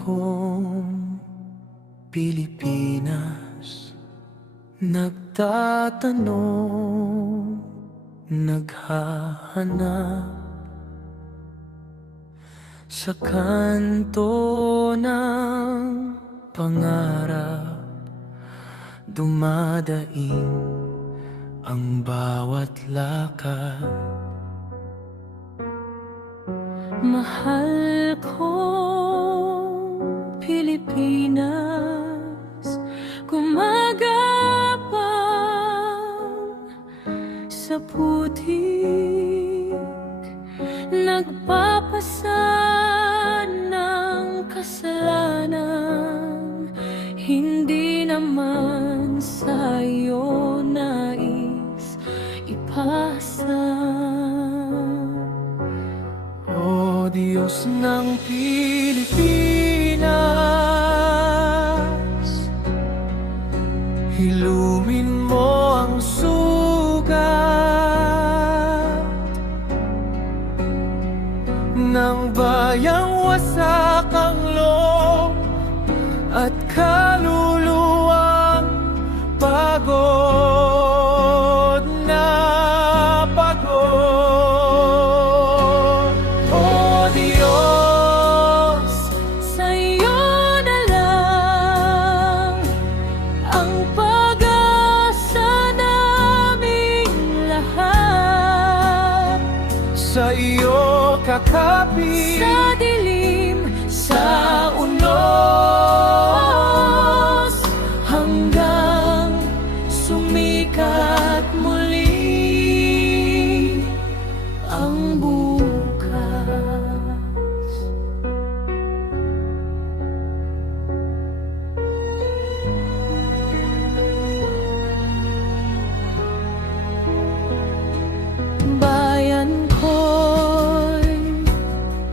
kong Pilipinas, nagtatanong, naghahanap sa kanto ng pangarap. Dumadaing ang bawat lakad. Mahal kong Pilipinas, gumagapang sa putik, nagpapasan ng kasalanan. Hindi naman sa'yo nais ipasa. O Diyos ng Pilipinas, hilumin mo ang sugat ng bayang wasak ang loob at kaluluwang pagod na pagod. O Diyos, sa'yo na lang ang pag-asa naming lahat. Sa iyo kakapit, sa dilim, sa unos, hanggang sumikat muli ang bukas. Bayan ko'y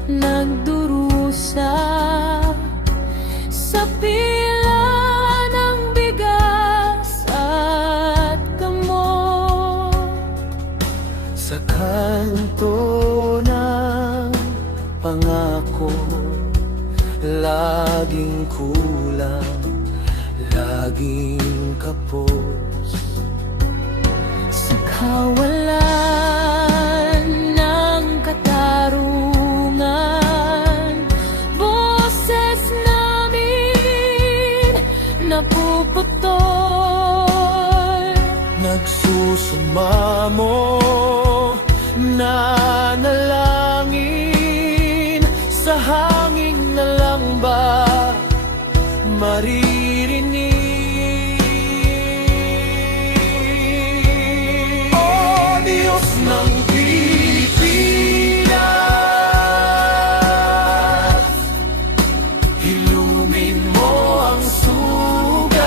nagdurusa sa pila ng bigas at gamot. Sa kanto ng pangako, laging kulang, laging kapos. Sa kawalan ng katarungan, boses namin napuputol. Nagsusumamo, nanalangin, sa hangin na lang ba maririnig? O Diyos ng Pilipinas, ilumin mo ang sugat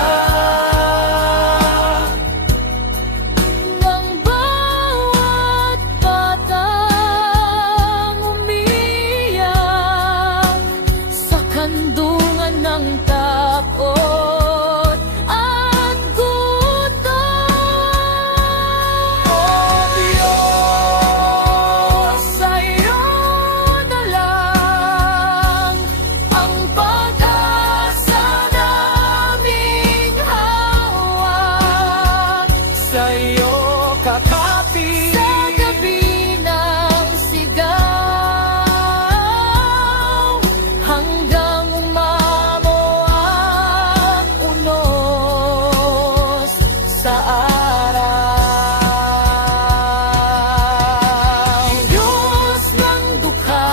ng bawat batang umiyak sa kandungan ng takot at gutom. O Diyos, sa'yo na lang ang pag-asa naming hawak. Sa'yo kakapit, sa gabi ng sigaw, hanggang umamo ang unos sa araw. Diyos ng dukha,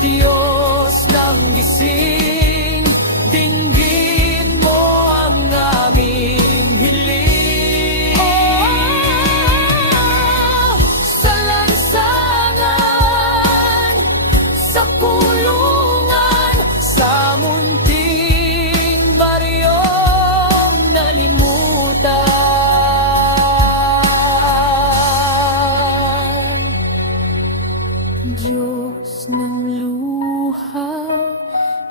Diyos ng gising, dinggin mo ang aming hiling. Sa lansangan, sa kulungan, sa munting baryong nalimutan. Diyos ng luha,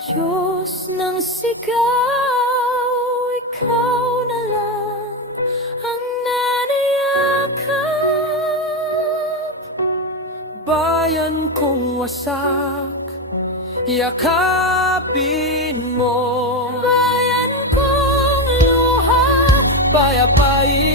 Diyos ng sigaw, ikaw na lang ang nanayakap. Bayan kong wasak, yakapin mo. Bayan kong luha, payapain